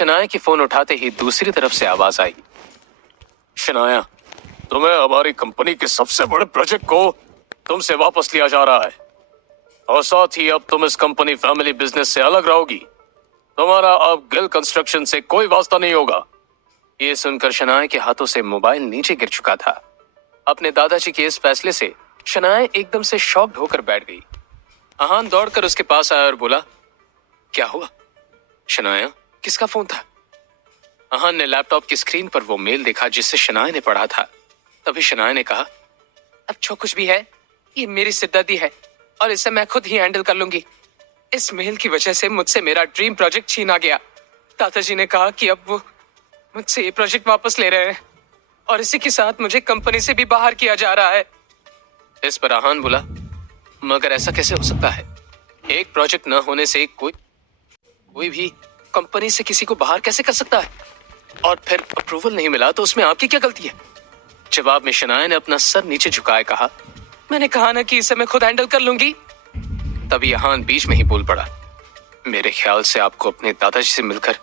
शनाया की फोन उठाते ही दूसरी तरफ से आवाज आई। शनाया, तुम्हें हमारी कंपनी के सबसे बड़े प्रोजेक्ट को तुमसे वापस लिया जा रहा है और साथ ही अब तुम इस कंपनी फैमिली बिजनेस से अलग रहोगी। तुम्हारा अब गिल कंस्ट्रक्शन से कोई वास्ता नहीं होगा। ये सुनकर शनाया के हाथों से मोबाइल नीचे गिर चुका था। अपने दादाजी के इस फैसले से शनाया एकदम से शॉक्ड होकर बैठ गई। अहान दौड़कर उसके पास आया और बोला, क्या हुआ? शनाया, किसका फोन था? अहान ने लैपटॉप की स्क्रीन पर वो मेल देखा जिससे शनाया ने पढ़ा था। तभी शनाया ने कहा, अब जो कुछ भी है ये मेरी सिरदर्दी है और इसे मैं खुद ही हैंडल कर लूंगी। इस मेल की वजह से मुझसे मेरा ड्रीम प्रोजेक्ट छीना गया। दादाजी ने कहा कि अब वो मुझसे ये प्रोजेक्ट वापस ले रहे हैं और इसी के साथ मुझे कंपनी से भी बाहर किया जा रहा है। इस पर अहान बोला, मगर ऐसा कैसे हो सकता है? एक प्रोजेक्ट न होने से कोई भी कंपनी से किसी को बाहर कैसे कर सकता है? और फिर अप्रूवल नहीं मिला तो उसमें आपकी क्या गलती है? जवाब में शनाया ने अपना सर नीचे झुकाए कहा, मैंने कहा ना कि इसे मैं खुद हैंडल कर लूंगी। तभी अहान बीच में ही बोल पड़ा, मेरे ख्याल से आपको अपने दादाजी से मिलकर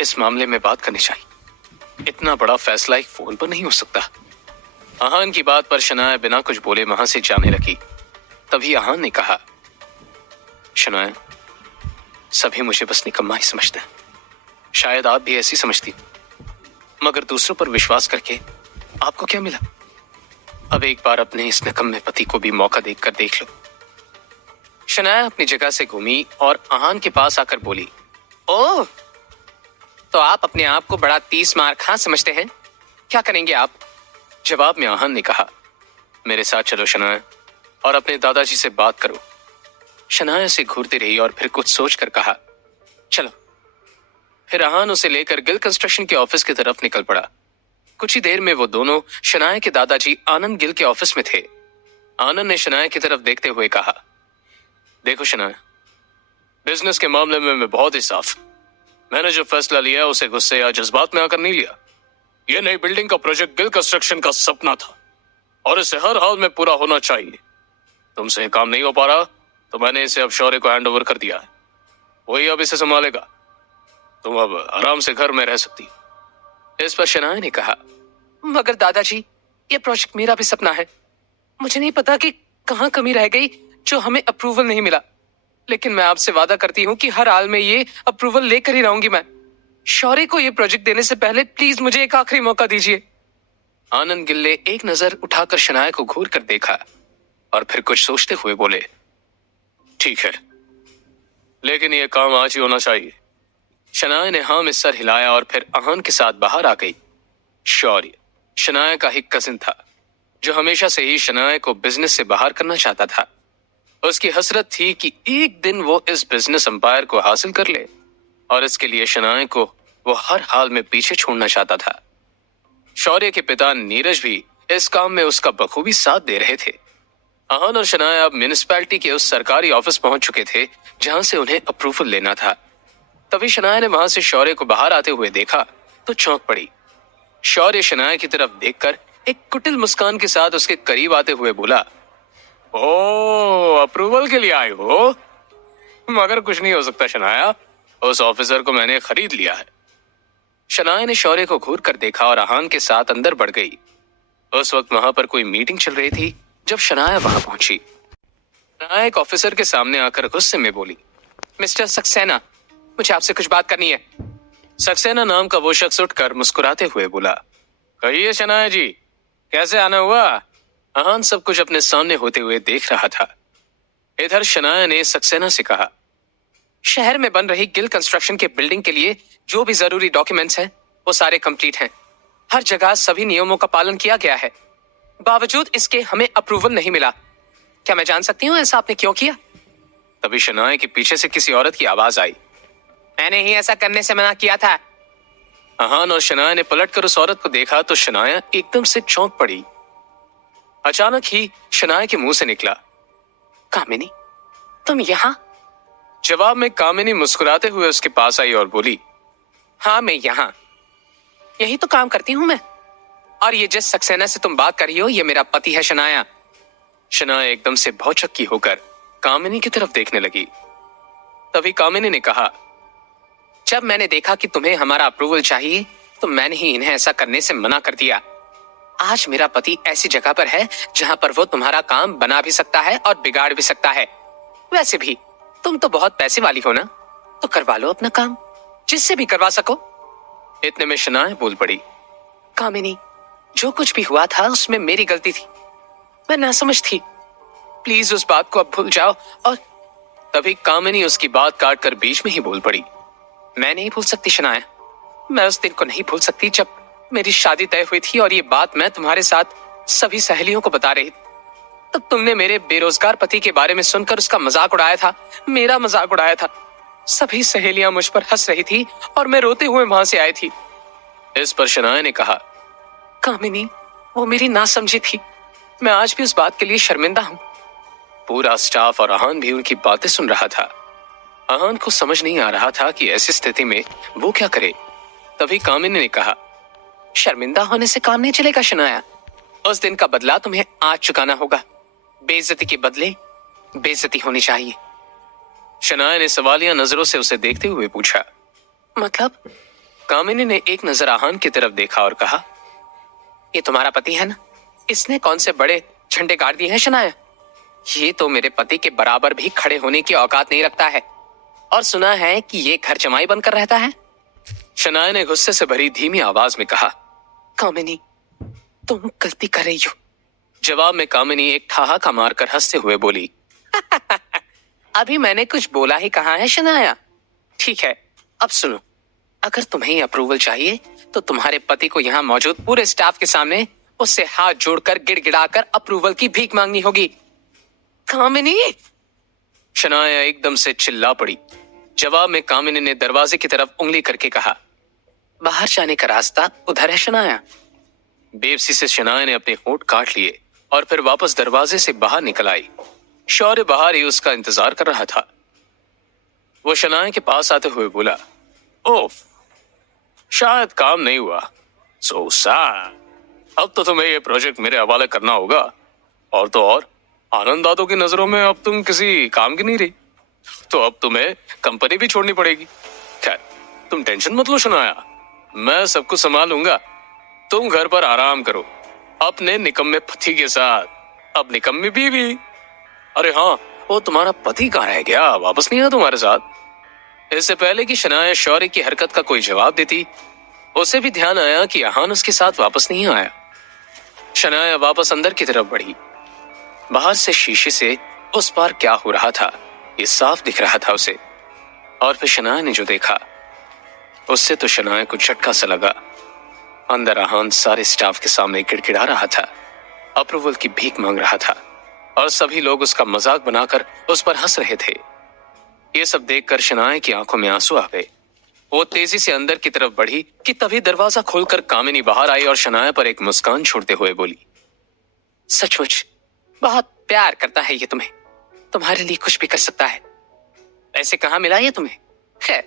इस मामले में बात करनी चाहिए। इतना बड़ा फैसला एक फोन पर नहीं हो सकता। अहान की बात पर शनाया बिना कुछ बोले वहां से जाने लगी। तभी अहान ने कहा, शनाया, सभी मुझे बस निकम्मा ही समझते हैं। शायद आप भी ऐसी समझती हो, मगर दूसरों पर विश्वास करके आपको क्या मिला? अब एक बार अपने इस निकम्मे पति को भी मौका देखकर देख लो। शनाया अपनी जगह से घूमी और अहान के पास आकर बोली, ओह, तो आप अपने आप को बड़ा 30 मार खां समझते हैं? क्या करेंगे आप? जवाब में अहान ने कहा, मेरे साथ चलो शनाया और अपने दादाजी से बात करो। शनाया से घूरती रही और फिर कुछ सोचकर कहा, चलो। फिर अहान उसे लेकर गिल कंस्ट्रक्शन के ऑफिस की तरफ निकल पड़ा। कुछ ही देर में वो दोनों शनाया के दादाजी आनंद गिल के ऑफिस में थे। आनंद ने शनाया की तरफ देखते हुए कहा, देखो शनाया, बिजनेस के मामले में मैं बहुत ही साफ। मैंने जो फैसला लिया उसे गुस्से या जज्बात में आकर नहीं लिया। यह नई बिल्डिंग का प्रोजेक्ट गिल कंस्ट्रक्शन का सपना था और इसे हर हाल में पूरा होना चाहिए। तुमसे काम नहीं हो पा रहा तो मैंने इसे अब शौर्य को हैंड ओवर कर दिया है। वही अब इसे संभालेगा। तुम अब आराम से घर में रह सकती। इस पर शनाया ने कहा, मगर दादाजी, ये प्रोजेक्ट मेरा भी सपना है। मुझे नहीं पता कि कहाँ कमी रह गई जो हमें अप्रूवल नहीं मिला, लेकिन मैं आपसे वादा करती हूँ कि हर हाल में ये अप्रूवल लेकर ही रहूंगी। मैं शौर्य को ये प्रोजेक्ट देने से पहले प्लीज मुझे एक आखिरी मौका दीजिए। आनंद गिल ने एक नजर उठाकर शनाया को घूर कर देखा और फिर कुछ सोचते हुए बोले, ठीक है, लेकिन ये काम आज ही होना चाहिए। शनाया ने हाँ में सर हिलाया और फिर अहान के साथ बाहर आ गई। शौर्य शनाया का ही कजिन था जो हमेशा से ही शनाया को बिजनेस से बाहर करना चाहता था। उसकी हसरत थी कि एक दिन वो इस बिजनेस अंपायर को हासिल कर ले और इसके लिए शनाया को वो हर हाल में पीछे छोड़ना चाहता था। शौर्य के पिता नीरज भी इस काम में उसका बखूबी साथ दे रहे थे। अहान और शनाया अब म्युनिसिपैलिटी के उस सरकारी ऑफिस पहुंच चुके थे जहां से उन्हें अप्रूवल लेना था। तभी शनाया ने वहां से शौर्य को बाहर आते हुए देखा तो चौंक पड़ी। शौर्य शनाया की तरफ देखकर एक कुटिल मुस्कान के साथ उसके करीब आते हुए बोला, ओ, अप्रूवल के लिए आए हो? मगर कुछ नहीं हो सकता शनाया, उस ऑफिसर को मैंने खरीद लिया है। शनाया ने शौर्य को घूर कर देखा और अहान के साथ अंदर बढ़ गई। उस वक्त वहां पर कोई मीटिंग चल रही थी जब शनाया वहां पहुंची। शनाया एक ऑफिसर के सामने आकर गुस्से में बोली, मिस्टर सक्सेना, मुझे आपसे कुछ बात करनी है। सक्सेना नाम का वो शख्स उठकर मुस्कुराते हुए बोला, कहिए शनाया जी, कैसे आना हुआ? अहान सब कुछ अपने सामने होते हुए देख रहा था। इधर शनाया ने सक्सेना से कहा, शहर में बन रही गिल कंस्ट्रक्शन के बिल्डिंग के लिए जो भी जरूरी डॉक्यूमेंट्स हैं वो सारे कंप्लीट हैं। हर जगह सभी नियमों का पालन किया गया है। बावजूद इसके हमें अप्रूवल नहीं मिला। क्या मैं जान सकती हूँ ऐसा आपने क्यों किया? तभी शनाया के पीछे से किसी औरत की आवाज आई, मैंने ही ऐसा करने से मना किया था। अहान और शनाया ने पलटकर उस औरत को देखा तो शनाया एकदम से चौंक पड़ी। अचानक ही शनाया के मुंह से निकला, कामिनी, तुम यहाँ? जवाब में कामिनी मुस्कुराते हुए उसके पास आई और बोली, हाँ मैं यहाँ यही तो काम करती हूँ मैं। और ये जिस सक्सेना से तुम बात कर रही हो ये मेरा पति है शनाया। शनाया एकदम से भौचक्की होकर कामिनी की तरफ देखने लगी। तभी कामिनी ने कहा, जब मैंने देखा कि तुम्हें हमारा अप्रूवल चाहिए तो मैंने ही इन्हें ऐसा करने से मना कर दिया। आज मेरा पति ऐसी जगह पर है जहां पर वो तुम्हारा काम बना भी सकता है और बिगाड़ भी सकता है। वैसे भी तुम तो बहुत पैसे वाली हो ना, तो करवा लो अपना काम, जिससे भी करवा सको। इतने में शनाया बोल पड़ी। कामिनी, जो कुछ भी हुआ था उसमें मेरी गलती थी, मैं नासमझ थी। प्लीज उस बात को अब भूल जाओ। और तभी कामिनी उसकी बात काटकर बीच में ही बोल पड़ी। मैं नहीं भूल सकती शनाया, मैं उस दिन को नहीं भूल सकती जब मेरी शादी तय हुई थी और ये बात मैं तुम्हारे साथ सभी सहेलियों को बता रही थी। तब तुमने मेरे बेरोजगार पति के बारे में सुनकर उसका मजाक उड़ाया था, मेरा मजाक उड़ाया था। सभी सहेलियां मुझ पर हंस रही थी और मैं रोते हुए वहां से आई थी। इस पर शनाया ने कहा, कामिनी, वो मेरी नासमझी थी, मैं आज भी उस बात के लिए शर्मिंदा हूं। पूरा स्टाफ और आहान भी उनकी बातें सुन रहा था। आहान को समझ नहीं आ रहा था कि ऐसी स्थिति में वो क्या करे। तभी कामिनी ने कहा, शर्मिंदा होने से काम नहीं चलेगा शनाया, उस दिन का बदला तुम्हें आज चुकाना होगा। बेइज्जती के बदले बेइज्जती होनी चाहिए। शनाया ने सवालिया नजरों से उसे देखते हुए पूछा। मतलब? कामिनी ने एक नजर आहान की तरफ देखा और कहा, ये तुम्हारा पति है ना, इसने कौन से बड़े झंडे गाड़ दिए हैं शनाया? ये तो मेरे पति के बराबर भी खड़े होने की औकात नहीं रखता है, और सुना है कि ये घर जमाई बनकर रहता है। शनाया ने गुस्से से भरी धीमी आवाज में कहा, कामिनी, तुम गलती कर रही हो। जवाब में कामिनी एक ठहाका मारकर हंसते हुए बोली, अभी मैंने कुछ बोला ही कहा है शनाया। ठीक है, अब सुनो, अगर तुम्हें अप्रूवल चाहिए तो तुम्हारे पति को यहाँ मौजूद पूरे स्टाफ के सामने उससे हाथ जोड़कर गिड़गिड़ाकर अप्रूवल की भीख मांगनी होगी। कामिनी! शनाया एकदम से चिल्ला पड़ी। जवाब में कामिनी ने दरवाजे की तरफ उंगली करके कहा, बाहर जाने का रास्ता उधर है शनाया। बेबसी से शनाया ने अपने होंठ काट लिए और फिर वापस दरवाजे से बाहर निकल आई। शौर्य बाहर ही उसका इंतजार कर रहा था। वो शनाया के पास आते हुए बोला, ओह, शायद काम नहीं हुआ। So sad. अब तो तुम्हें ये प्रोजेक्ट मेरे हवाले करना होगा। और तो और आनंद दादों की नजरों में अब तुम किसी काम की नहीं रही, तो अब तुम्हें कंपनी भी छोड़नी पड़ेगी। खैर, तुम टेंशन मत लो शनाया, मैं सब कुछ संभाल लूंगा। तुम घर पर आराम करो अपने निकम्मे पति के साथ। अब निकम्मी बीवी। अरे हाँ, वो तुम्हारा पति कहाँ रह गया, वापस नहीं आया तुम्हारे साथ? इससे पहले कि शनाया शौर्य की हरकत का कोई जवाब देती, उसे भी ध्यान आया कि आहान उसके साथ वापस नहीं आया। शनाया वापस अंदर की तरफ बढ़ी। बाहर से शीशे से उस पार क्या हो रहा था ये साफ दिख रहा था उसे। और फिर शनाया ने जो देखा उससे तो शनाया को झटका सा लगा। अंदर आहान सारे स्टाफ के सामने गिड़गिड़ा रहा था, अप्रूवल की भीख मांग रहा था, और सभी लोग उसका मजाक बनाकर उस पर हंस रहे थे। ये सब देखकर शनाया की आंखों में आंसू आ गए। वो तेजी से अंदर की तरफ बढ़ी कि तभी दरवाजा खोलकर कामिनी बाहर आई और शनाया पर एक मुस्कान छोड़ते हुए बोली, सचमुच बहुत प्यार करता है ये तुम्हें, तुम्हारे लिए कुछ भी कर सकता है। ऐसे कहाँ मिला ये तुम्हें? खैर,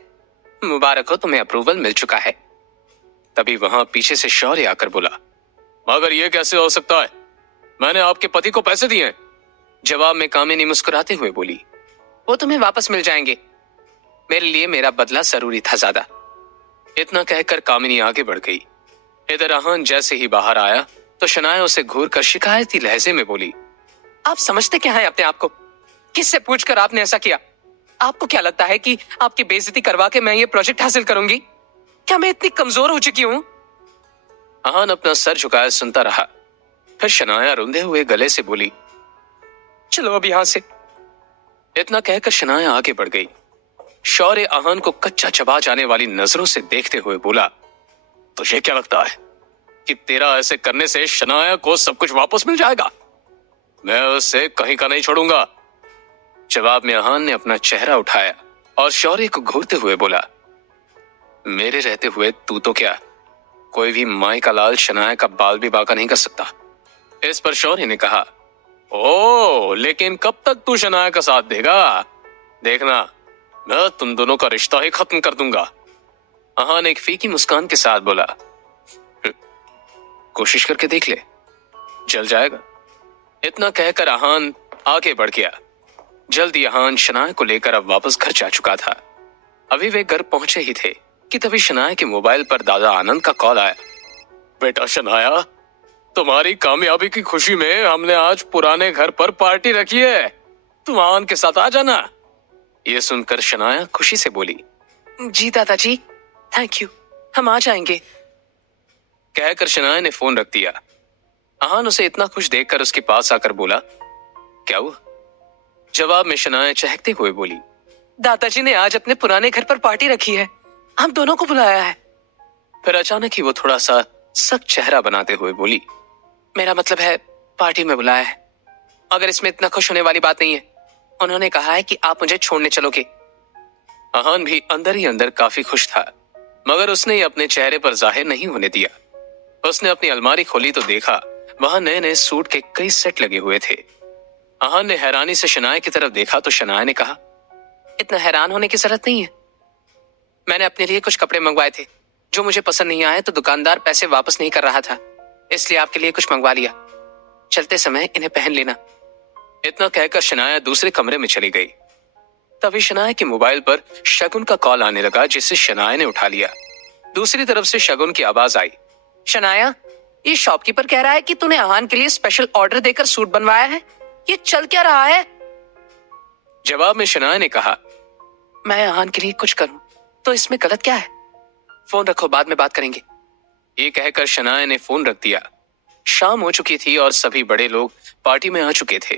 मुबारक हो, तुम्हें अप्रूवल मिल चुका है। तभी वहां पीछे से शौर्य आकर बोला, मगर ये कैसे हो सकता है, मैंने आपके पति को पैसे दिए हैं। जवाब में कामिनी मुस्कुराते हुए बोली, वो तुम्हें वापस मिल जाएंगे, मेरे लिए मेरा बदला जरूरी था ज्यादा। इतना कहकर कामिनी आगे बढ़ गई। इधर आहान जैसे ही बाहर आया तो शनाया उसे घूर कर शिकायती लहजे में बोली, आप समझते क्या है अपने आप को? किससे पूछकर आपने ऐसा किया? आपको क्या लगता है कि आपकी बेइज्जती करवा के मैं ये प्रोजेक्ट हासिल करूंगी? क्या मैं इतनी कमजोर हो चुकी हूं? आहान अपना सर झुकाए सुनता रहा। फिर शनाया रुंधे हुए गले से बोली, चलो अब यहां से। इतना कहकर शनाया आगे बढ़ गई। शौर्य आहान को कच्चा चबा जाने वाली नजरों से देखते हुए बोला, तुझे क्या लगता है कि तेरा ऐसे करने से शनाया को सब कुछ वापस मिल जाएगा? मैं उसे कहीं का नहीं छोड़ूंगा। जवाब में आहान ने अपना चेहरा उठाया और शौर्य को घूरते हुए बोला, मेरे रहते हुए तू तो क्या, कोई भी माई का लाल शनाया का बाल भी बांका नहीं कर सकता। इस पर शौर्य ने कहा, ओ, लेकिन कब तक तू शनाया का साथ देगा? देखना, मैं तुम दोनों का रिश्ता ही खत्म कर दूंगा। आहान एक फीकी मुस्कान के साथ बोला, कोशिश करके देख ले, जल जाएगा। इतना कहकर आहान आगे बढ़ गया। जल्दी आहान शनाया को लेकर अब वापस घर जा चुका था। अभी वे घर पहुंचे ही थे कि तभी शनाया के मोबाइल पर दादा आनंद का कॉल आया। बेटा शनाया, तुम्हारी कामयाबी की खुशी में हमने आज पुराने घर पर पार्टी रखी है, तुम आन के साथ आ जाना। ये सुनकर शनाया खुशी से बोली, जी दादाजी, थैंक यू, हम आ जाएंगे। कहकर शनाया ने फोन रख दिया। आहान उसे इतना खुश देखकर उसके पास आकर बोला, क्या हुआ? जवाब में शनाया चहकते हुए बोली, दादाजी ने आज अपने पुराने घर पर पार्टी रखी है, हम दोनों को बुलाया है। फिर अचानक ही वो थोड़ा सा सख्त चेहरा बनाते हुए बोली, मेरा मतलब है पार्टी में बुलाया है, अगर इसमें इतना खुश होने वाली बात नहीं है। उन्होंने कहा है कि आप मुझे छोड़ने चलोगे। आहान भी अंदर ही अंदर काफी खुश था, मगर उसने अपने चेहरे पर जाहिर नहीं होने दिया। उसने अपनी अलमारी खोली तो देखा वहां नए नए सूट के कई सेट लगे हुए थे। आहान ने हैरानी से शनाया की तरफ देखा तो शनाया ने कहा, इतना हैरान होने की जरूरत नहीं है, मैंने अपने लिए कुछ कपड़े मंगवाए थे, जो मुझे पसंद नहीं आए तो दुकानदार पैसे वापस नहीं कर रहा था, इसलिए आपके लिए कुछ मंगवा लिया, चलते समय इन्हें पहन लेना। इतना कहकर शनाया दूसरे कमरे में चली गई। तभी शनाया के मोबाइल पर शगुन का कॉल आने लगा, जिसे शनाया ने उठा लिया। दूसरी तरफ से शगुन की आवाज आई, शनाया, ये शॉपकीपर कह रहा है कि तूने आहान के लिए स्पेशल ऑर्डर देकर सूट बनवाया है, ये चल क्या रहा है? जवाब में शनाया ने कहा, मैं आहान के लिए कुछ करूं तो इसमें गलत क्या है? फोन रखो, बाद में बात करेंगे। ये कहकर शनाया ने फोन रख दिया। शाम हो चुकी थी और सभी बड़े लोग पार्टी में आ चुके थे।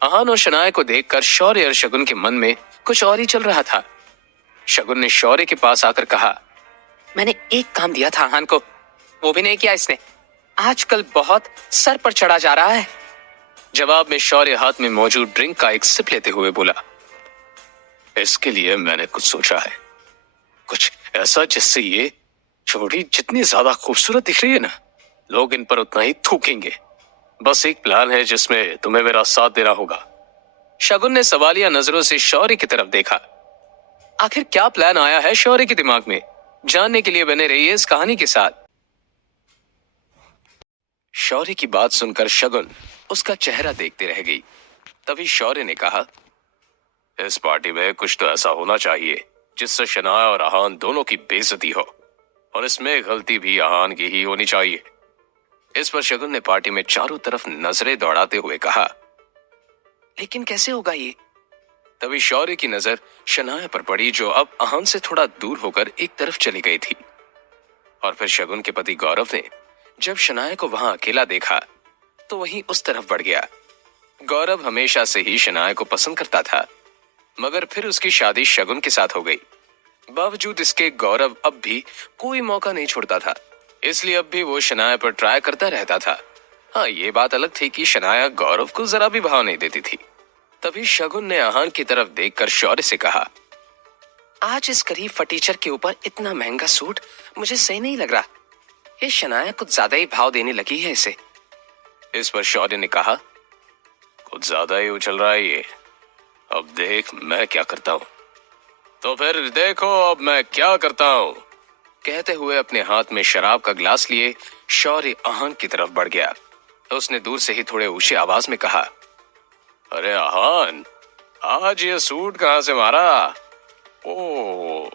आहान और शनाया को देखकर शौर्य और शगुन के मन में कुछ और ही चल रहा था। शगुन ने शौर्य के पास आकर कहा, मैंने एक काम दिया था आहान को, वो भी नहीं किया इसने, आजकल बहुत सर पर चढ़ा जा रहा है। जवाब में शौर्य हाथ में मौजूद ड्रिंक का एक सिप लेते हुए बोला, इसके लिए मैंने कुछ सोचा है, कुछ ऐसा जिससे ये जोड़ी जितनी ज्यादा खूबसूरत दिख रही है ना, लोग इन पर उतना ही थूकेंगे। बस एक प्लान है जिसमें तुम्हें मेरा साथ देना होगा। शगुन ने सवालिया नजरों से शौर्य की तरफ देखा। आखिर क्या प्लान आया है शौर्य के दिमाग में, जानने के लिए बने रहिए इस कहानी के साथ। शौर्य की बात सुनकर शगुन उसका चेहरा देखते रह गई। तभी शौर्य ने कहा, इस पार्टी में कुछ तो ऐसा होना चाहिए जिससे शनाया और आहान दोनों की बेइज्जती हो, और इसमें गलती भी आहान की ही होनी चाहिए। इस पर शगुन ने पार्टी में चारों तरफ नजरें दौड़ाते हुए कहा, लेकिन कैसे होगा ये? तभी शौर्य की नजर शनाया पर पड़ी, जो अब आहान से थोड़ा दूर होकर एक तरफ चली गई थी। और फिर शगुन के पति गौरव ने जब शनाया को वहां अकेला देखा तो वहीं उस तरफ बढ़ गया। गौरव हमेशा से ही शनाया को पसंद करता था, मगर फिर उसकी शादी शगुन के साथ हो गई। बावजूद इसके गौरव अब भी कोई मौका नहीं छोड़ता था, इसलिए अब भी वो शनाया पर ट्राई करता रहता था। हाँ, ये बात अलग थी कि शनाया गौरव को जरा भी भाव नहीं देती थी। तभी शगुन ने आहान की तरफ देखकर शौर्य से कहा, आज इस गरीब फटीचर के ऊपर इतना महंगा सूट मुझे सही नहीं लग रहा, ये शनाया कुछ ज्यादा ही भाव देने लगी है इसे। इस पर शौर्य ने कहा, कुछ ज्यादा ही उछल रहा है ये, अब देख मैं क्या करता हूँ। तो फिर देखो अब मैं क्या करता हूँ। कहते हुए अपने हाथ में शराब का गिलास लिए शौर्य आहान की तरफ बढ़ गया। तो उसने दूर से ही थोड़े ऊंची आवाज में कहा, अरे आहान, आज ये सूट कहाँ से मारा? ओ,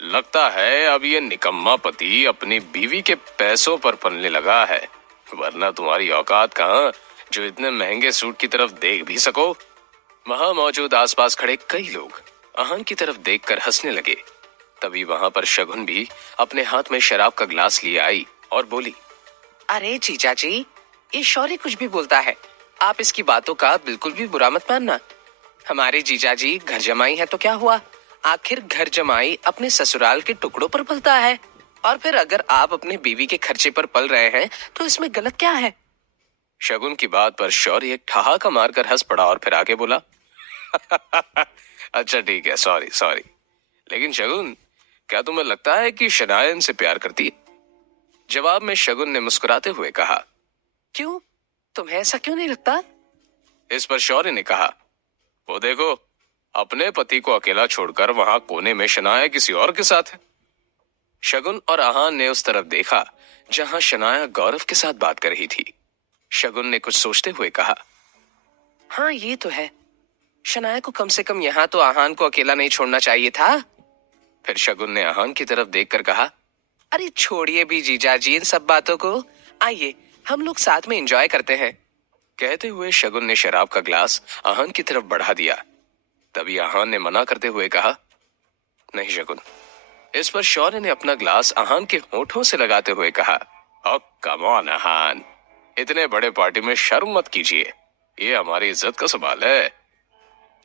लगता है अब ये निकम्मा पति अपनी बीवी के पैसों पर पलने लगा है, वरना तुम्हारी औकात कहाँ जो इतने महंगे सूट की तरफ देख भी सको। वहां मौजूद आसपास खड़े कई लोग आहान की तरफ देखकर हंसने लगे। तभी वहां पर शगुन भी अपने हाथ में शराब का गिलास लिए आई और बोली, अरे जीजा जी, ये शौर्य कुछ भी बोलता है, आप इसकी बातों का बिल्कुल भी बुरा मत मानना। हमारे जीजा जी घर जमाई है तो क्या हुआ, आखिर घर जमाई अपने ससुराल के टुकड़ों पर पलता है, और फिर अगर आप अपने बीवी के खर्चे पर पल रहे हैं तो इसमें गलत क्या है? शगुन की बात पर शौर्य एक ठहाका मारकर हंस पड़ा और फिर आगे बोला, अच्छा ठीक है, सॉरी सॉरी, लेकिन शगुन, क्या तुम्हें लगता है कि शनाया इनसे प्यार करती है? जवाब में शगुन ने मुस्कुराते हुए कहा, क्यों, तुम्हें ऐसा क्यों नहीं लगता? इस पर शौर्य ने कहा, वो देखो, अपने पति को अकेला छोड़कर वहां कोने में शनाया किसी और के साथ है। शगुन और आहान ने उस तरफ देखा जहां शनाया गौरव के साथ बात कर रही थी। शगुन ने कुछ सोचते हुए कहा, हाँ ये तो है, शनाया को कम से कम यहाँ तो आहान को अकेला नहीं छोड़ना चाहिए था। फिर शगुन ने आहान की तरफ देखकर कहा, अरे छोड़िए भी जीजा जी इन सब बातों को, आइए हम लोग साथ में एंजॉय करते हैं। कहते हुए शगुन ने शराब का ग्लास आहान की तरफ बढ़ा दिया। तभी आहान ने मना करते हुए कहा, नहीं शगुन। इस पर शौर्य ने अपना ग्लास आहान के होठों से लगाते हुए कहा, ओ कम ऑन आहान, इतने बड़े पार्टी में शर्म मत कीजिए, ये हमारी इज्जत का सवाल है।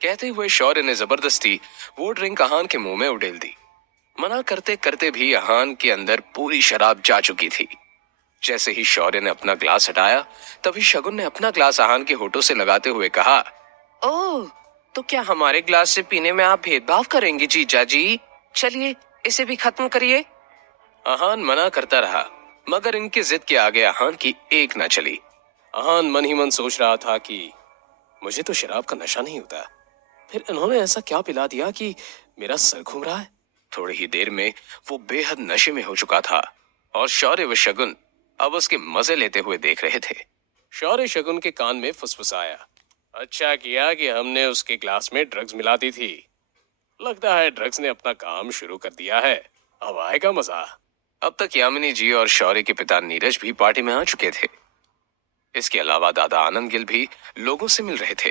कहते हुए शौर्य ने जबरदस्ती वो ड्रिंक आहान के मुंह में उड़ेल दी। मना करते करते भी आहान के अंदर पूरी शराब जा चुकी थी। जैसे ही शौर्य ने अपना ग्लास हटाया, तभी शगुन ने अपना ग्लास आहान के होठों से लगाते हुए कहा, ओह, तो क्या हमारे ग्लास से पीने में आप भेदभाव करेंगे जीजा जी? चलिए इसे भी खत्म करिए। आहान मना करता रहा, मगर इनकी जिद के आगे आहान की एक न चली। आहान मन ही मन सोच रहा था कि मुझे तो शराब का नशा नहीं होता, फिर इन्होंने ऐसा क्या पिला दिया कि मेरा सर घूम रहा है। थोड़ी ही देर में वो बेहद नशे में हो चुका था और शौर्य व शगुन अब उसके मजे लेते हुए देख रहे थे। शौर्य शगुन के कान में फुसफुसाया, अच्छा किया कि हमने उसके ग्लास में ड्रग्स मिला दी थी। लगता है ड्रग्स ने अपना काम शुरू कर दिया है, अब आएगा मजा। अब तक यामिनी जी और शौर्य के पिता नीरज भी पार्टी में आ चुके थे। इसके अलावा दादा आनंद गिल भी लोगों से मिल रहे थे।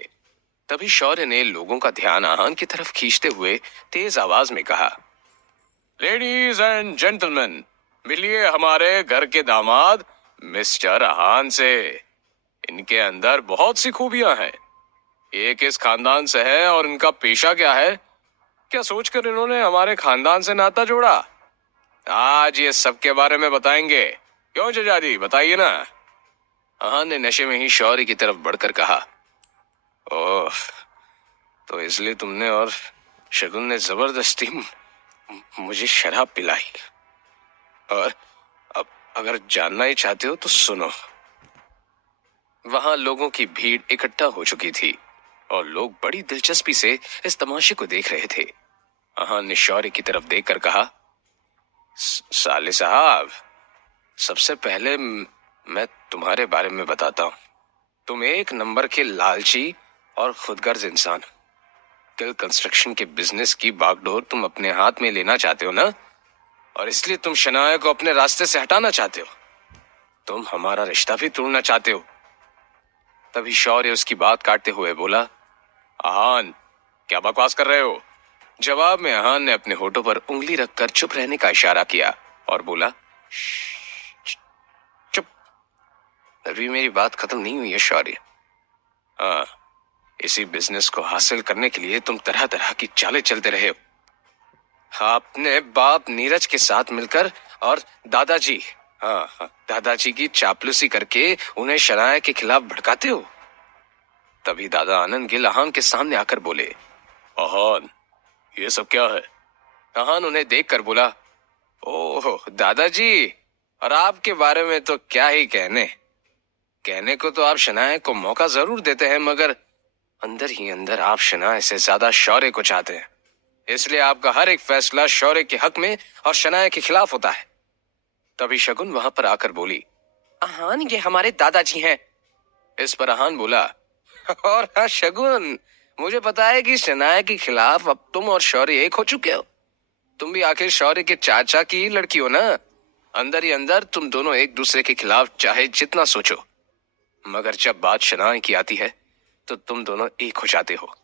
तभी शौर्य ने लोगों का ध्यान आहान की तरफ खींचते हुए तेज आवाज में कहा, लेडीज एंड जेंटलमैन, मिलिए हमारे घर के दामाद मिस्टर आहान से। इनके अंदर बहुत सी खूबियां हैं। ये किस खानदान से है और इनका पेशा क्या है, क्या सोचकर इन्होंने हमारे खानदान से नाता जोड़ा? आज ये सब के बारे में बताएंगे। क्यों चचा जी, बताइए ना। आहान ने नशे में ही शौर्य की तरफ बढ़कर कहा, ओह, तो इसलिए तुमने और शगुन ने जबरदस्ती मुझे शराब पिलाई, और अब अगर जानना ही चाहते हो तो सुनो। वहां लोगों की भीड़ इकट्ठा हो चुकी थी और लोग बड़ी दिलचस्पी से इस तमाशे को देख रहे थे। आहान ने शौर्य की तरफ देखकर कहा, साले साहब, सबसे पहले मैं तुम्हारे बारे में बताता हूं। तुम एक नंबर के लालची और खुदगर्ज इंसान। गिल कंस्ट्रक्शन के बिजनेस की बागडोर तुम अपने हाथ में लेना चाहते हो ना, और इसलिए तुम शनाया को अपने रास्ते से हटाना चाहते हो। तुम हमारा रिश्ता भी तोड़ना चाहते हो। तभी शौर्य उसकी बात काटते हुए बोला, आहान, क्या बकवास कर रहे हो? जवाब में आहान ने अपने होठों पर उंगली रखकर चुप रहने का इशारा किया और बोला, चुप। अभी मेरी बात खत्म नहीं हुई है शौर्य। हाँ, इसी बिजनेस को हासिल करने के लिए तुम तरह तरह की चालें चलते रहे हो। आपने बाप नीरज के साथ मिलकर और दादाजी, दादाजी की चापलूसी करके उन्हें शनाया के खिलाफ भड़काते हो। तभी दादा आनंद गिल आहान के सामने आकर बोले, आहान, ये सब क्या है? आहान उन्हें देखकर बोला, ओह दादाजी, और आपके बारे में तो क्या ही कहने को तो आप शनाया को मौका जरूर देते हैं, मगर अंदर ही अंदर आप शनाया से ज्यादा शौर्य को चाहते हैं। इसलिए आपका हर एक फैसला शौर्य के हक में और शनाया के खिलाफ होता है। तभी शगुन वहां पर आकर बोली, आहान, ये हमारे दादाजी हैं। इस पर आहान बोला, और हाँ शगुन, मुझे पता है कि शनाया के खिलाफ अब तुम और शौर्य एक हो चुके हो। तुम भी आखिर शौर्य के चाचा की ही लड़की हो ना। अंदर ही अंदर तुम दोनों एक दूसरे के खिलाफ चाहे जितना सोचो, मगर जब बात शनाया की आती है तो तुम दोनों एक हो जाते हो।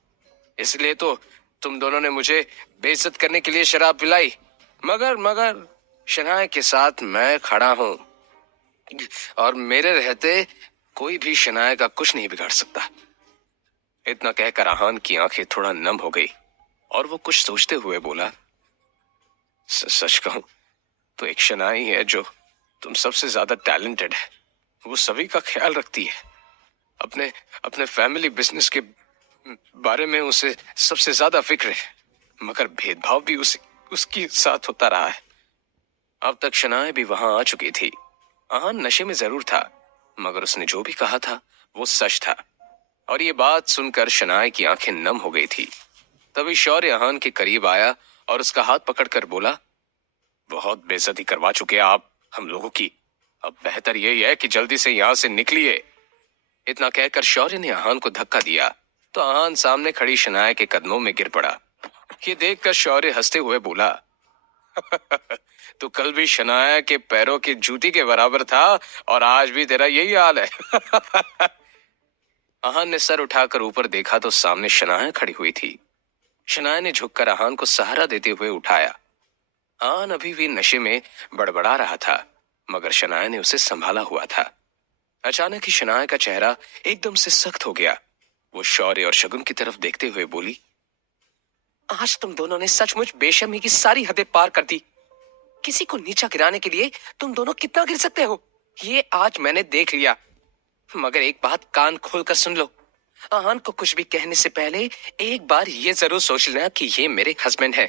इसलिए तो तुम दोनों ने मुझे बेइज्जत करने के लिए शराब पिलाई, मगर शनाया के साथ मैं खड़ा हूं और मेरे रहते कोई भी शनाया का कुछ नहीं बिगाड़ सकता। इतना कहकर आहान की आंखें थोड़ा नम हो गई और वो कुछ सोचते हुए बोला, सच कहूं तो एक शनाया ही है जो तुम सबसे ज्यादा टैलेंटेड है। वो सभी का ख्याल रखती है। अपने फैमिली बिजनेस के बारे में उसे सबसे ज्यादा फिक्र है, मगर भेदभाव भी उसके साथ होता रहा है। अब तक शनाया भी वहां आ चुकी थी। आहान नशे में जरूर था, मगर उसने जो भी कहा था वो सच था, और ये बात सुनकर शनाया की आंखें नम हो गई थी। तभी शौर्य आहान के करीब आया और उसका हाथ पकड़कर बोला, बहुत बेइज्जती करवा चुके आप हम लोगों की, अब बेहतर यही है कि जल्दी से यहाँ से निकलिए। इतना कहकर शौर्य ने आहान को धक्का दिया तो आहान सामने खड़ी शनाया के कदमों में गिर पड़ा। ये देखकर शौर्य हंसते हुए बोला, तू कल भी शनाया के पैरों की जूती के बराबर था और आज भी तेरा यही हाल है। आहान ने सर उठाकर ऊपर देखा तो सामने शनाया खड़ी हुई थी। शनाया ने झुककर आहान को सहारा देते हुए उठाया। आहान अभी भी नशे में बड़बड़ा रहा था, मगर शनाया ने उसे संभाला हुआ था। अचानक ही शनाया का चेहरा एकदम से सख्त हो गया। वो शौर्य और शगुन की तरफ देखते हुए बोली, आज तुम दोनों ने सचमुच बेशर्मी की सारी हदें पार कर दी। किसी को नीचा गिराने के लिए तुम दोनों कितना गिर सकते हो, ये आज मैंने देख लिया। मगर एक बात कान खोलकर सुन लो, आहान को कुछ भी कहने से पहले एक बार ये जरूर सोच लेना कि ये मेरे हस्बैंड है,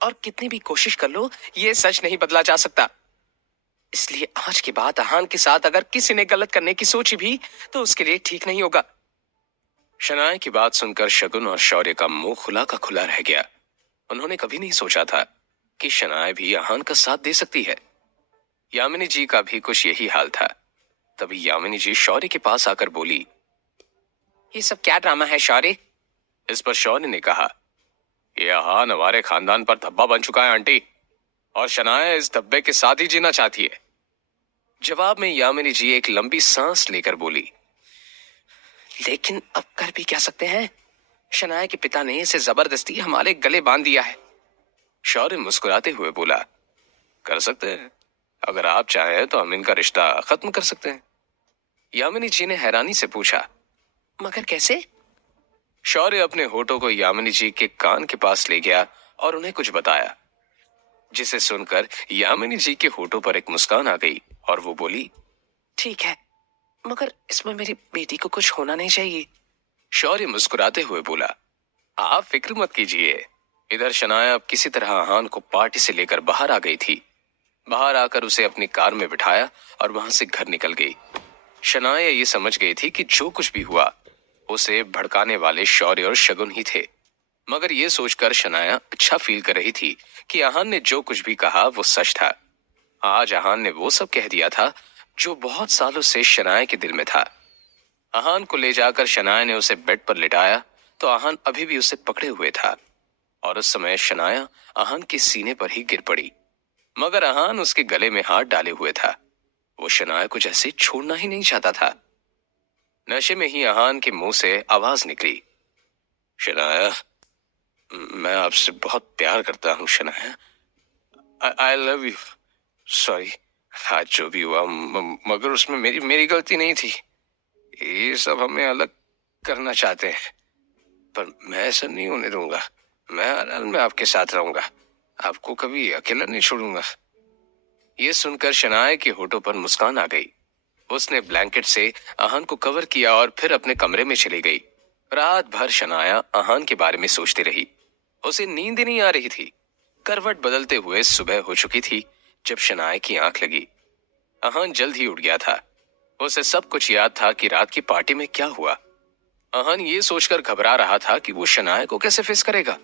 और कितनी भी कोशिश कर लो ये सच नहीं बदला जा सकता। इसलिए आज के बाद आहान के साथ अगर किसी ने गलत करने की सोची भी तो उसके लिए ठीक नहीं होगा। शनाया की बात सुनकर शगुन और शौर्य का मुंह खुला का खुला रह गया। उन्होंने कभी नहीं सोचा था कि शनाया भी आहान का साथ दे सकती है। यामिनी जी का भी कुछ यही हाल था। तभी यामिनी जी शौर्य के पास आकर बोली, ये सब क्या ड्रामा है शौर्य? इस पर शौर्य ने कहा, यह आहान हमारे खानदान पर धब्बा बन चुका है आंटी, और शनाया इस धब्बे के साथ ही जीना चाहती है। जवाब में यामिनी जी एक लंबी सांस लेकर बोली, लेकिन अब कर भी क्या सकते हैं? शनाया के पिता ने इसे जबरदस्ती हमारे गले बांध दिया है। शौर्य मुस्कुराते हुए बोला, कर सकते हैं, अगर आप चाहें तो हम इनका रिश्ता खत्म कर सकते हैं। यामिनी जी ने हैरानी से पूछा, मगर कैसे? शौर्य अपने होठों को यामिनी जी के कान के पास ले गया और उन्हें कुछ बताया, जिसे सुनकर यामिनी जी के होठों पर एक मुस्कान आ गई और वो बोली, ठीक है, मगर इसमें मेरी बेटी को कुछ होना नहीं चाहिए। शौर्य मुस्कुराते हुए बोला, आप फिक्र मत कीजिए। इधर शनाया अब किसी तरह आहान को पार्टी से लेकर बाहर आ गई थी। बाहर आकर उसे अपनी कार में बिठाया और वहां से घर निकल गई। शनाया ये समझ गई थी कि जो कुछ भी हुआ उसे भड़काने वाले शौर्य और शगुन ही थे, मगर ये सोचकर शनाया अच्छा फील कर रही थी कि आहान ने जो कुछ भी कहा वो सच था। आज आहान ने वो सब कह दिया था जो बहुत सालों से शनाया के दिल में था। आहान को ले जाकर शनाया ने उसे बेड पर लिटाया तो आहान अभी भी उसे पकड़े हुए था, और उस समय शनाया आहान के सीने पर ही गिर पड़ी, मगर आहान उसके गले में हाथ डाले हुए था। वो शनाया को जैसे छोड़ना ही नहीं चाहता था। नशे में ही आहान के मुंह से आवाज निकली, शनाया, मैं आपसे बहुत प्यार करता हूँ Shanaya, I love you. Sorry, आज जो भी हुआ मगर उसमें मेरी मेरी गलती नहीं थी। ये सब हमें अलग करना चाहते हैं, पर मैं ऐसा नहीं होने दूंगा। मैं हर हाल में आपके साथ रहूंगा, आपको कभी अकेला नहीं छोड़ूंगा। ये सुनकर शनाया के होठों पर मुस्कान आ गई। उसने ब्लैंकेट से आहान को कवर किया और फिर अपने कमरे में चली गई। रात भर शनाया आहान के बारे में सोचती रही। उसे नींद ही नहीं आ रही थी। करवट बदलते हुए सुबह हो चुकी थी जब शनाया की आंख लगी। आहान जल्द ही उठ गया था। उसे सब कुछ याद था कि रात की पार्टी में क्या हुआ। आहान ये सोचकर घबरा रहा था कि वो शनाया को कैसे फेस करेगा।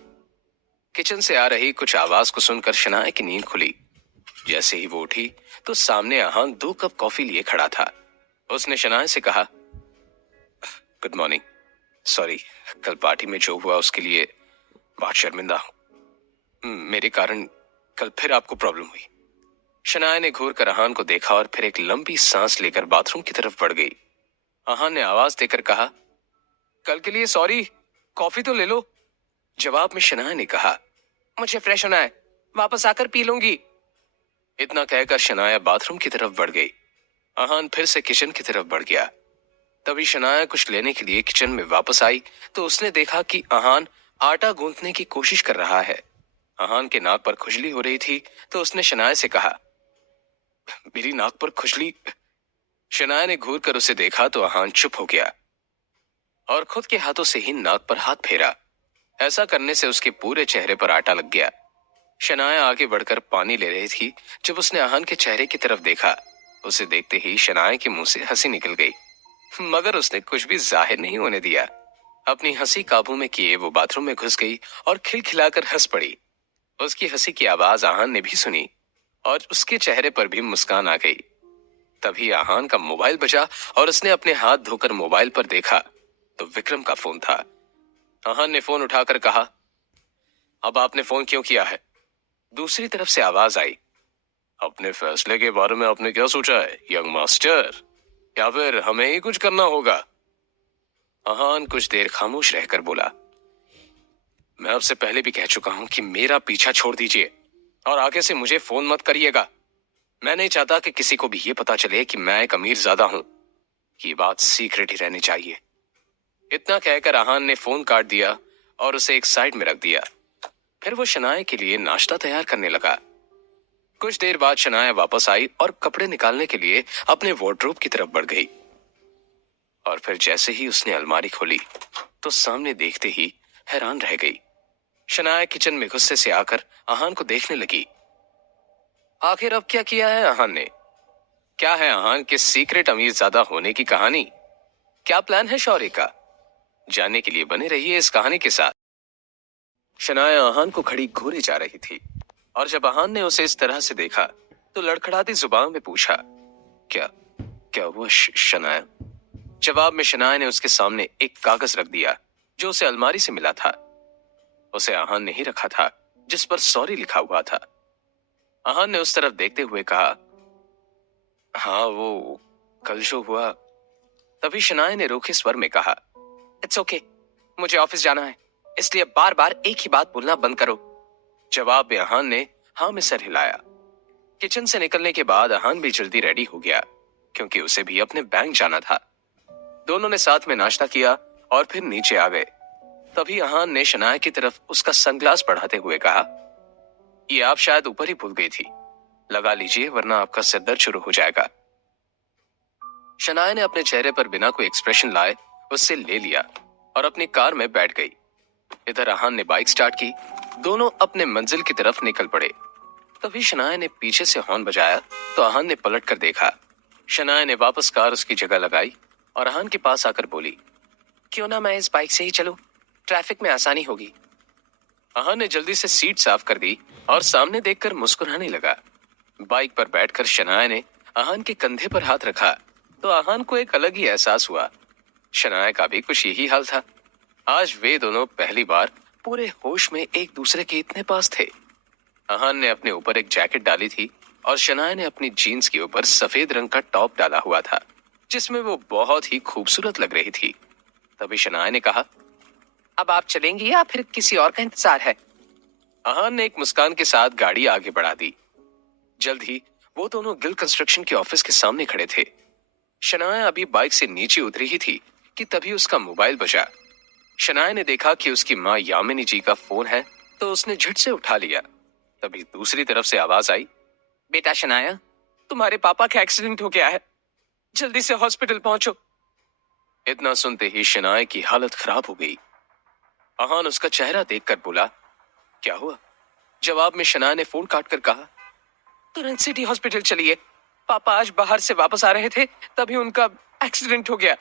किचन से आ रही कुछ आवाज को सुनकर शनाया की नींद खुली। जैसे ही वो उठी तो सामने आहान 2 कप कॉफी लिए खड़ा था। उसने शनाया से कहा, गुड मॉर्निंग, सॉरी, कल पार्टी में जो हुआ उसके लिए बहुत शर्मिंदा हूं। मेरे कारण कल फिर आपको प्रॉब्लम हुई। शनाया ने घूर कर आहान को देखा और फिर एक लंबी सांस लेकर बाथरूम की तरफ बढ़ गई। आहान ने आवाज देकर कहा, कल के लिए सॉरी, कॉफी तो ले लो। जवाब में शनाया ने कहा, मुझे फ्रेश होना है, वापस आकर पी लूंगी। इतना कहकर शनाया बाथरूम की तरफ बढ़ गई। आहान फिर से किचन की तरफ बढ़ गया। तभी शनाया कुछ लेने के लिए किचन में वापस आई तो उसने देखा कि आहान आटा गूंथने की कोशिश कर रहा है। आहान के नाक पर खुजली हो रही थी तो उसने शनाया से कहा, मेरी नाक पर खुजली। शनाया ने घूर कर उसे देखा तो आहान चुप हो गया और खुद के हाथों से ही नाक पर हाथ फेरा। ऐसा करने से उसके पूरे चेहरे पर आटा लग गया। शनाया आगे बढ़कर पानी ले रही थी जब उसने आहान के चेहरे की तरफ देखा। उसे देखते ही शनाया के मुंह से हंसी निकल गई, मगर उसने कुछ भी जाहिर नहीं होने दिया। अपनी हंसी काबू में किए वो बाथरूम में घुस गई और खिलखिलाकर हंस पड़ी। उसकी हंसी की आवाज आहान ने भी सुनी और उसके चेहरे पर भी मुस्कान आ गई। तभी आहान का मोबाइल बजा और उसने अपने हाथ धोकर मोबाइल पर देखा तो विक्रम का फोन था। आहान ने फोन उठाकर कहा, अब आपने फोन क्यों किया है? दूसरी तरफ से आवाज आई, अपने फैसले के बारे में आपने क्या सोचा है यंग मास्टर, या फिर हमें ही कुछ करना होगा? आहान कुछ देर खामोश रहकर बोला, मैं आपसे पहले भी कह चुका हूं कि मेरा पीछा छोड़ दीजिए और आगे से मुझे फोन मत करिएगा। मैं नहीं चाहता कि किसी को भी ये पता चले कि मैं एक अमीर ज्यादा हूं। ये बात सीक्रेट ही रहनी चाहिए। इतना कहकर आहान ने फोन काट दिया और उसे एक साइड में रख दिया। फिर वो शनाया के लिए नाश्ता तैयार करने लगा। कुछ देर बाद शनाया वापस आई और कपड़े निकालने के लिए अपने वार्डरोब की तरफ बढ़ गई। और फिर जैसे ही उसने अलमारी खोली तो सामने देखते ही हैरान रह गई। शनाया किचन में गुस्से से आकर आहान को देखने लगी। आखिर अब क्या किया है आहान ने? क्या है आहान के सीक्रेट अमीर ज्यादा होने की कहानी? क्या प्लान है शौर्य का? जानने के लिए बने रहिए इस कहानी के साथ। शनाया आहान को खड़ी घूरे जा रही थी और जब आहान ने उसे इस तरह से देखा तो लड़खड़ाती जुबान में पूछा, क्या क्या हुआ शनाया? जवाब में शनाया ने उसके सामने एक कागज रख दिया जो उसे अलमारी से मिला था। उसे आहान ने ही रखा था जिस पर सॉरी लिखा हुआ था। आहान ने उस तरफ देखते हुए कहा, हाँ वो कल जो हुआ। तभी शनाया ने रूखे स्वर में कहा, इट्स ओके, मुझे ऑफिस जाना है, इसलिए बार बार एक ही बात बोलना बंद करो। जवाब में आहान ने हाँ में सर हिलाया। किचन से निकलने के बाद आहान भी जल्दी रेडी हो गया क्योंकि उसे भी अपने बैंक जाना था। दोनों ने साथ में नाश्ता किया और फिर नीचे आ गए। तभी आहान ने शनाया की तरफ उसका सनग्लास बढ़ाते हुए कहा, ये आप शायद ऊपर ही भूल गई थी, लगा लीजिए वरना आपका सिर दर्द शुरू हो जाएगा। शनाया ने अपने चेहरे पर बिना कोई एक्सप्रेशन लाए उससे ले लिया और अपनी कार में बैठ गई। इधर आहान ने बाइक स्टार्ट की। दोनों अपने मंजिल की तरफ निकल पड़े। तभी शनाया ने पीछे से हॉर्न बजाया तो आहान ने पलट कर देखा। शनाया ने वापस कार उसकी जगह लगाई और आहान के पास आकर बोली, क्यों ना मैं इस बाइक से ही चलूं, ट्रैफिक में आसानी होगी। आहान ने जल्दी से सीट साफ कर दी और सामने देखकर मुस्कुराने लगा। बाइक पर बैठकर शनाया ने आहान के कंधे पर हाथ रखा तो आहान को एक अलग ही एहसास हुआ। शनाया का भी कुछ यही हाल था। आज वे दोनों पहली बार पूरे होश में एक दूसरे के इतने पास थे। आहान ने अपने ऊपर एक जैकेट डाली थी और शनाया ने अपनी जीन्स के ऊपर सफेद रंग का टॉप डाला हुआ था जिसमें वो बहुत ही खूबसूरत लग रही थी। तभी शनाया ने कहा, अब आप चलेंगी या फिर किसी और का इंतजार है? आहान ने एक मुस्कान के साथ गाड़ी आगे बढ़ा दी। जल्द ही वो दोनों गिल कंस्ट्रक्शन के ऑफिस के सामने खड़े थे। शनाया अभी बाइक से नीचे उतरी ही थी कि तभी उसका मोबाइल बजा। शनाया ने देखा कि उसकी माँ यामिनी जी का फोन है तो उसने झट से उठा लिया। तभी दूसरी तरफ से आवाज आई, बेटा शनाया, तुम्हारे पापा का एक्सीडेंट हो गया है, जल्दी से हॉस्पिटल पहुंचो। इतना सुनते ही शनाया की हालत खराब हो गई। आहान उसका चेहरा देखकर बोला, क्या हुआ? जवाब में शनाया ने फोन काट कर कहा, तुरंत सिटी हॉस्पिटल चलिए, पापा आज बाहर से वापस आ रहे थे तभी उनका एक्सीडेंट हो गया।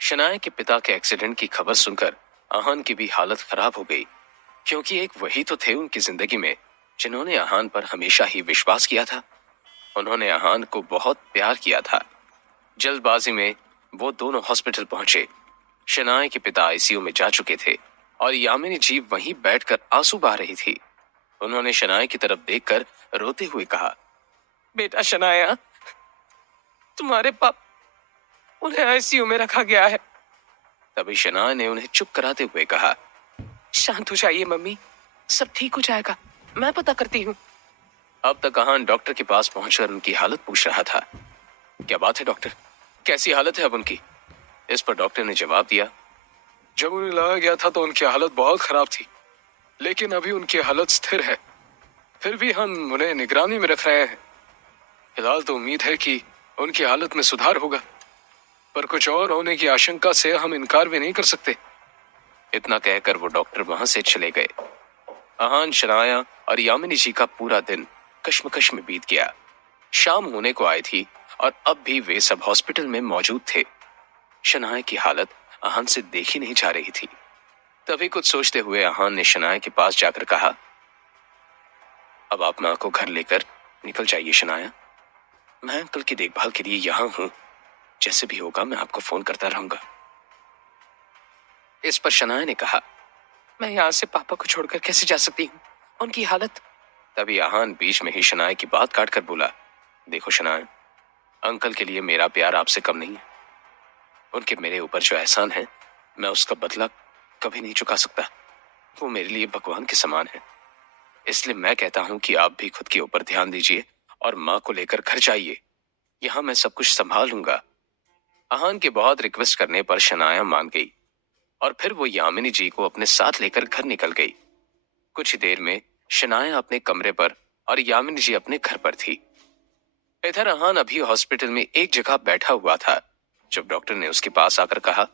शनाया के पिता के एक्सीडेंट की खबर सुनकर आहान की भी हालत खराब हो गई क्योंकि एक वही तो थे उनकी जिंदगी में जिन्होंने आहान पर हमेशा ही विश्वास किया था। उन्होंने आहान को बहुत प्यार किया था। जल्दबाजी में वो दोनों हॉस्पिटल पहुंचे। शनाया के पिता आईसीयू में जा चुके थे और यामिनी जी वहीं बैठकर आंसू बहा रही थी। उन्होंने शनाया की तरफ देखकर रोते हुए कहा, बेटा शनाया, तुम्हारे पाप उन्हें आईसीयू में रखा गया है। तभी शनाया ने उन्हें चुप कराते हुए कहा, शांत हो जाइए मम्मी, सब ठीक हो जाएगा, मैं पता करती हूँ। अब तक आहान डॉक्टर के पास पहुंचकर उनकी हालत पूछ रहा था। क्या बात है डॉक्टर, कैसी हालत है अब उनकी? इस पर डॉक्टर ने जवाब दिया, जब उन्हें लाया गया था तो उनकी हालत बहुत खराब थी, लेकिन अभी उनकी हालत स्थिर है। फिर भी हम उन्हें निगरानी में रख रहे हैं। फिलहाल तो उम्मीद है कि उनकी हालत में सुधार होगा, पर कुछ और होने की आशंका से हम इनकार भी नहीं कर सकते। इतना कहकर वो डॉक्टर वहां से चले गए। आहान, शनाया और यामिनी जी का पूरा दिन कश्मकश में बीत गया। शाम होने को आई थी और अब भी वे सब हॉस्पिटल में मौजूद थे। शनाया की हालत आहान से देखी नहीं जा रही थी। तभी कुछ सोचते हुए आहान ने शनाया के पास जाकर कहा, अब आप मां को घर लेकर निकल जाइए शनाया, मैं अंकल की देखभाल के लिए यहाँ हूं, जैसे भी होगा मैं आपको फोन करता रहूंगा। इस पर शनाया ने कहा, मैं यहाँ से पापा को छोड़कर कैसे जा सकती हूँ, उनकी हालत। तभी आहान बीच में ही शनाया की बात काट कर बोला, देखो शनाया, अंकल के लिए मेरा प्यार आपसे कम नहीं है। उनके मेरे ऊपर जो एहसान है, मैं उसका बदला कभी नहीं चुका सकता। वो मेरे लिए भगवान के समान है। इसलिए मैं कहता हूं कि आप भी खुद के ऊपर ध्यान दीजिए और माँ को लेकर घर जाइए। यहाँ मैं सब कुछ संभाल लूंगा। आहान के बहुत रिक्वेस्ट करने पर शनाया मान गई और फिर वो यामिनी जी को अपने साथ लेकर घर निकल गई। कुछ ही देर में शनाया अपने कमरे पर और यामिनी जी अपने घर पर थी। इधर आहान अभी हॉस्पिटल में एक जगह बैठा हुआ था जब डॉक्टर ने उसके पास आकर कहा,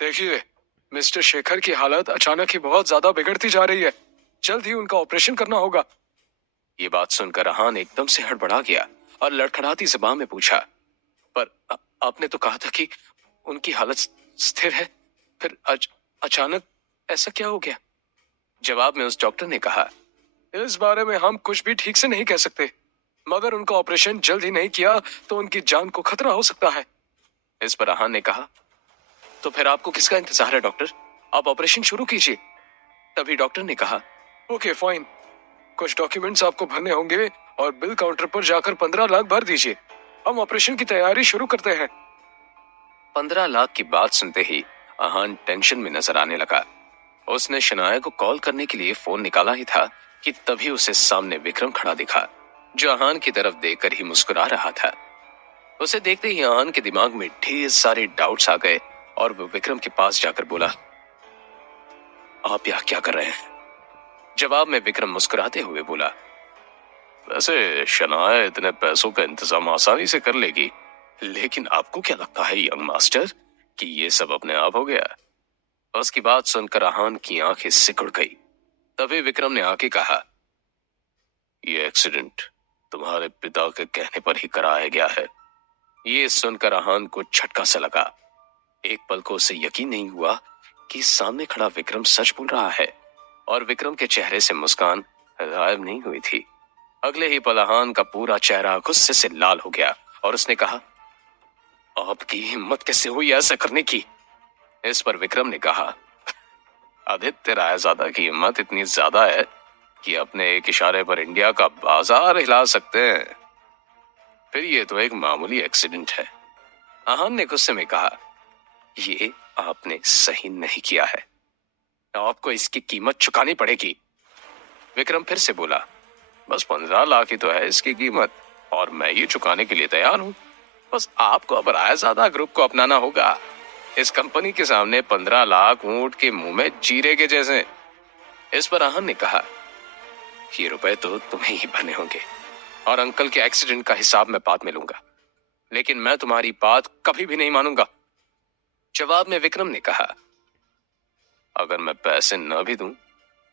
देखिए, मिस्टर शेखर की हालत अचानक ही बहुत ज्यादा बिगड़ती जा रही है। जल्द ही उनका ऑपरेशन करना होगा। ये बात सुनकर आहान एकदम से हड़बड़ा गया और लड़खड़ाती जुबान में पूछा, पर आपने तो कहा था कि उनकी हालत स्थिर है, फिर अचानक ऐसा क्या हो गया? जवाब में उस डॉक्टर ने कहा, इस बारे में हम कुछ भी ठीक से नहीं कह सकते, मगर उनका ऑपरेशन जल्द ही नहीं किया तो उनकी जान को खतरा हो सकता है। इस पर आहान ने कहा, तो फिर आपको किसका इंतजार है डॉक्टर? आप ऑपरेशन शुरू कीजिए। तभी डॉक्टर ने कहा, ओके फाइन, कुछ डॉक्यूमेंट्स आपको भरने होंगे और बिल काउंटर पर जाकर 15 लाख भर दीजिए। हम ऑपरेशन की तैयारी शुरू करते हैं। 15 लाख की बात सुनते ही आहान टेंशन में नजर आने लगा। उसने शनाया को कॉल करने के लिए फोन निकाला ही था कि तभी उसे सामने विक्रम खड़ा दिखा, जो आहान की तरफ देखकर ही मुस्कुरा रहा था। उसे देखते ही आहान के दिमाग में ढेर सारे डाउट्स आ गए और वो विक्रम के पास जाकर बोला, आप यहाँ क्या कर रहे हैं? जवाब में विक्रम मुस्कुराते हुए बोला, वैसे शनाया इतने पैसों का इंतजाम आसानी से कर लेगी, लेकिन आपको क्या लगता है यंग मास्टर कि ये सब अपने आप हो गया? उसकी बात सुनकर आहान की आंखें सिकुड़ गई। तभी विक्रम ने आके कहा, ये एक्सीडेंट तुम्हारे पिता के कहने पर ही कराया गया है। ये सुनकर आहान को झटका सा लगा। एक पल को उसे यकीन नहीं हुआ कि सामने खड़ा विक्रम सच बोल रहा है और विक्रम के चेहरे से मुस्कान गायब नहीं हुई थी। अगले ही पल आहान का पूरा चेहरा गुस्से से लाल हो गया और उसने कहा, आपकी हिम्मत कैसे हुई ऐसा करने की? इस पर विक्रम ने कहा, आदित्य रायजादा की हिम्मत इतनी ज्यादा है कि अपने एक इशारे पर इंडिया का बाजार हिला सकते हैं। फिर ये तो एक मामूली एक्सीडेंट है। आहान ने गुस्से में कहा, ये आपने सही नहीं किया है, आपको इसकी कीमत चुकानी पड़ेगी। विक्रम फिर से बोला, बस 15 लाख ही तो है इसकी कीमत और मैं ये चुकाने के लिए तैयार हूँ। बस आपको अब रायजादा ग्रुप को अपनाना होगा। इस कंपनी के सामने 15 लाख ऊंट के मुंह में जीरे के जैसे। इस पर आहान ने कहा, ये रुपए तो तुम्हें ही भरने होंगे और अंकल के एक्सीडेंट का हिसाब मैं बाद में लूंगा, लेकिन मैं तुम्हारी बात कभी भी नहीं मानूंगा। जवाब में विक्रम ने कहा, अगर मैं पैसे न भी दूं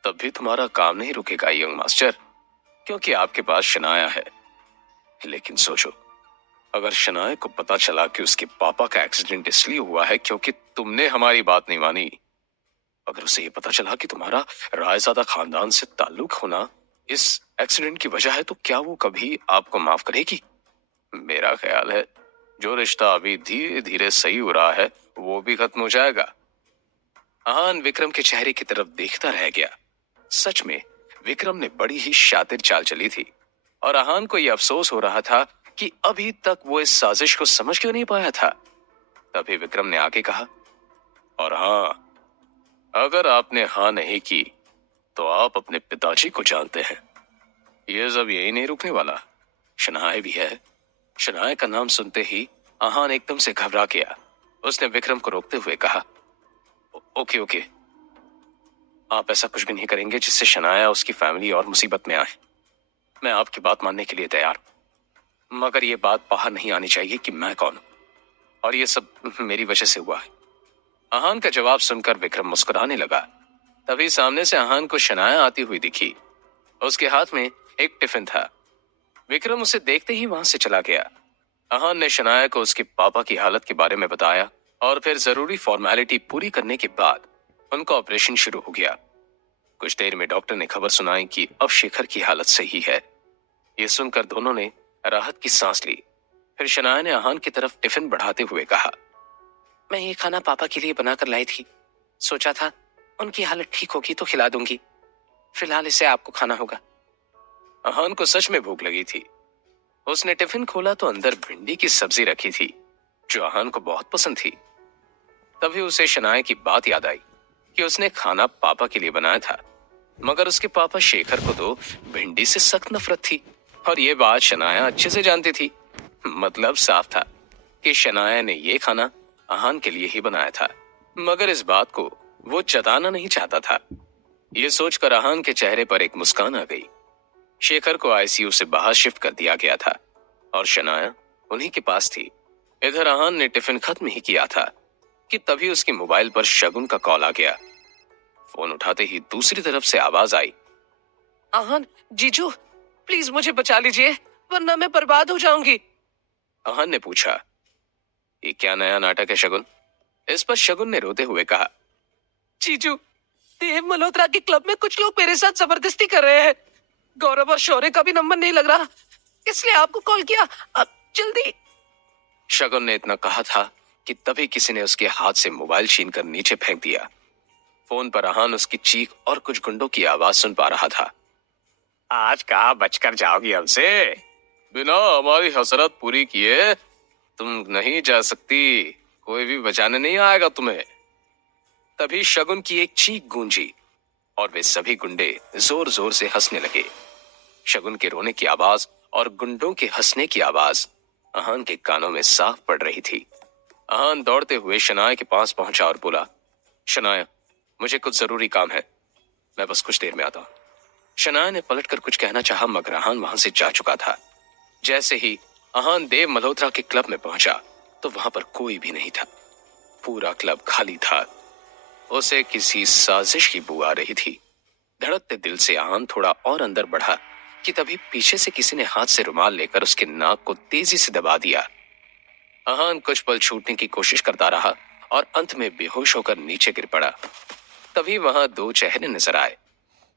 तब भी तुम्हारा काम नहीं रुकेगा यंग मास्टर, क्योंकि आपके पास शनाया है। लेकिन सोचो, अगर शनाया को पता चला कि उसके पापा का एक्सीडेंट इसलिए हुआ है क्योंकि तुमने हमारी बात नहीं मानी, अगर उसे ये पता चला कि तुम्हारा रायजादा खानदान से ताल्लुक होना इस एक्सीडेंट की वजह है, तो क्या वो कभी आपको माफ करेगी? मेरा ख्याल है जो रिश्ता अभी धीरे धीरे सही हो रहा है वो भी खत्म हो जाएगा। आहान विक्रम के चेहरे की तरफ देखता रह गया। सच में विक्रम ने बड़ी ही शातिर चाल चली थी और आहान को यह अफसोस हो रहा था कि अभी तक वो इस साजिश को समझ क्यों नहीं पाया था। तभी विक्रम ने आके कहा, और हाँ, अगर आपने हाँ नहीं की तो आप अपने पिताजी को जानते हैं। ये सब यही नहीं रुकने वाला, शनाया भी है। शनाया का नाम सुनते ही आहान एकदम से घबरा गया। उसने विक्रम को रोकते हुए कहा, ओके ओके, आप ऐसा कुछ भी नहीं करेंगे जिससे शनाया उसकी फैमिली और मुसीबत में आए। मैं आपकी बात मानने के लिए तैयार, मगर ये बात बाहर नहीं आनी चाहिए कि मैं कौन हूं और ये सब मेरी वजह से हुआ है। आहान का जवाब सुनकर विक्रम मुस्कुराने लगा। तभी सामने से आहान को शनाया आती हुई दिखी। उसके हाथ में एक टिफिन था। विक्रम उसे देखते ही वहां से चला गया। आहान ने शनाया को उसके पापा की हालत के बारे में बताया और फिर जरूरी फॉर्मेलिटी पूरी करने के बाद उनका ऑपरेशन शुरू हो गया। कुछ देर में डॉक्टर ने खबर सुनाई कि अब शेखर की हालत सही है। ये सुनकर दोनों ने राहत की सांस ली। फिर शनाया ने आहान की तरफ टिफिन बढ़ाते हुए कहा, मैं ये खाना पापा के लिए बनाकर लाई थी। सोचा था उनकी हालत ठीक होगी तो खिला दूंगी। फिलहाल इसे आपको खाना होगा। अहान को सच में भूख लगी थी। उसने टिफिन खोला तो अंदर भिंडी की सब्जी रखी थी जो अहान को बहुत पसंद थी। तभी उसे शनाया की बात याद आई कि उसने खाना पापा के लिए बनाया था, मगर उसके पापा शेखर को तो भिंडी से सख्त नफरत थी और ये बात शनाया अच्छे से जानती थी। मतलब साफ था कि शनाया ने ये खाना अहान के लिए ही बनाया था, मगर इस बात को वो जताना नहीं चाहता था। ये सोचकर अहान के चेहरे पर एक मुस्कान आ गई। शेखर को आईसीयू से बाहर शिफ्ट कर दिया गया था और शनाया उन्हीं के पास थी। इधर अहान ने टिफिन खत्म ही किया था कि तभी उसके मोबाइल पर शगुन का कॉल आ गया। फोन उठाते ही दूसरी तरफ से आवाज आई, अहान जीजू प्लीज मुझे बचा लीजिए वरना मैं बर्बाद हो जाऊंगी। अहान ने पूछा, ये क्या नया नाटक है शगुन? इस पर शगुन ने रोते हुए कहा, जीजू देव मल्होत्रा के क्लब में कुछ लोग मेरे साथ जबरदस्ती कर रहे हैं। गौरव और शौर्य का भी नंबर नहीं लग रहा, इसलिए आपको कॉल किया। अब जल्दी। शगुन ने इतना कहा था कि तभी किसी ने उसके हाथ से मोबाइल छीनकर नीचे फेंक दिया। फोन पर अहान उसकी चीख और कुछ गुंडों की आवाज सुन पा रहा था। आज कहाँ बचकर जाओगी हमसे? बिना हमारी हसरत पूरी किए तुम नहीं जा सकती, कोई भी बचाने नहीं आएगा तुम्हें। तभी शगुन की एक चीख गूंजी और वे सभी गुंडे जोर जोर से हंसने लगे। शगुन के रोने की आवाज और गुंडों के हंसने की आवाज अहान के कानों में साफ पड़ रही थी। अहान दौड़ते हुए शनाया के पास पहुंचा और बोला, शनाया मुझे कुछ जरूरी काम है, मैं बस कुछ देर में आता हूं। शनाया ने पलटकर कुछ कहना चाहा, मगर अहान वहां से जा चुका था। जैसे ही अहान देव मल्होत्रा के क्लब में पहुंचा तो वहां पर कोई भी नहीं था। पूरा क्लब खाली था। उसे किसी साजिश की बू आ रही थी। धड़कते दिल से अहान थोड़ा और अंदर बढ़ा कि तभी पीछे से किसी ने हाथ से रुमाल लेकर उसके नाक को तेजी से दबा दिया। अहान कुछ पल छूटने की कोशिश करता रहा और अंत में बेहोश होकर नीचे गिर पड़ा। तभी वहां दो चेहरे नजर आए।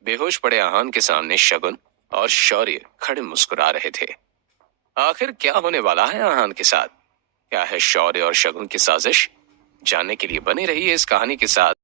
बेहोश पड़े अहान के सामने शगुन और शौर्य खड़े मुस्कुरा रहे थे। आखिर क्या होने वाला है अहान के साथ? क्या है शौर्य और शगुन की साजिश? जानने के लिए बने रहिए इस कहानी के साथ।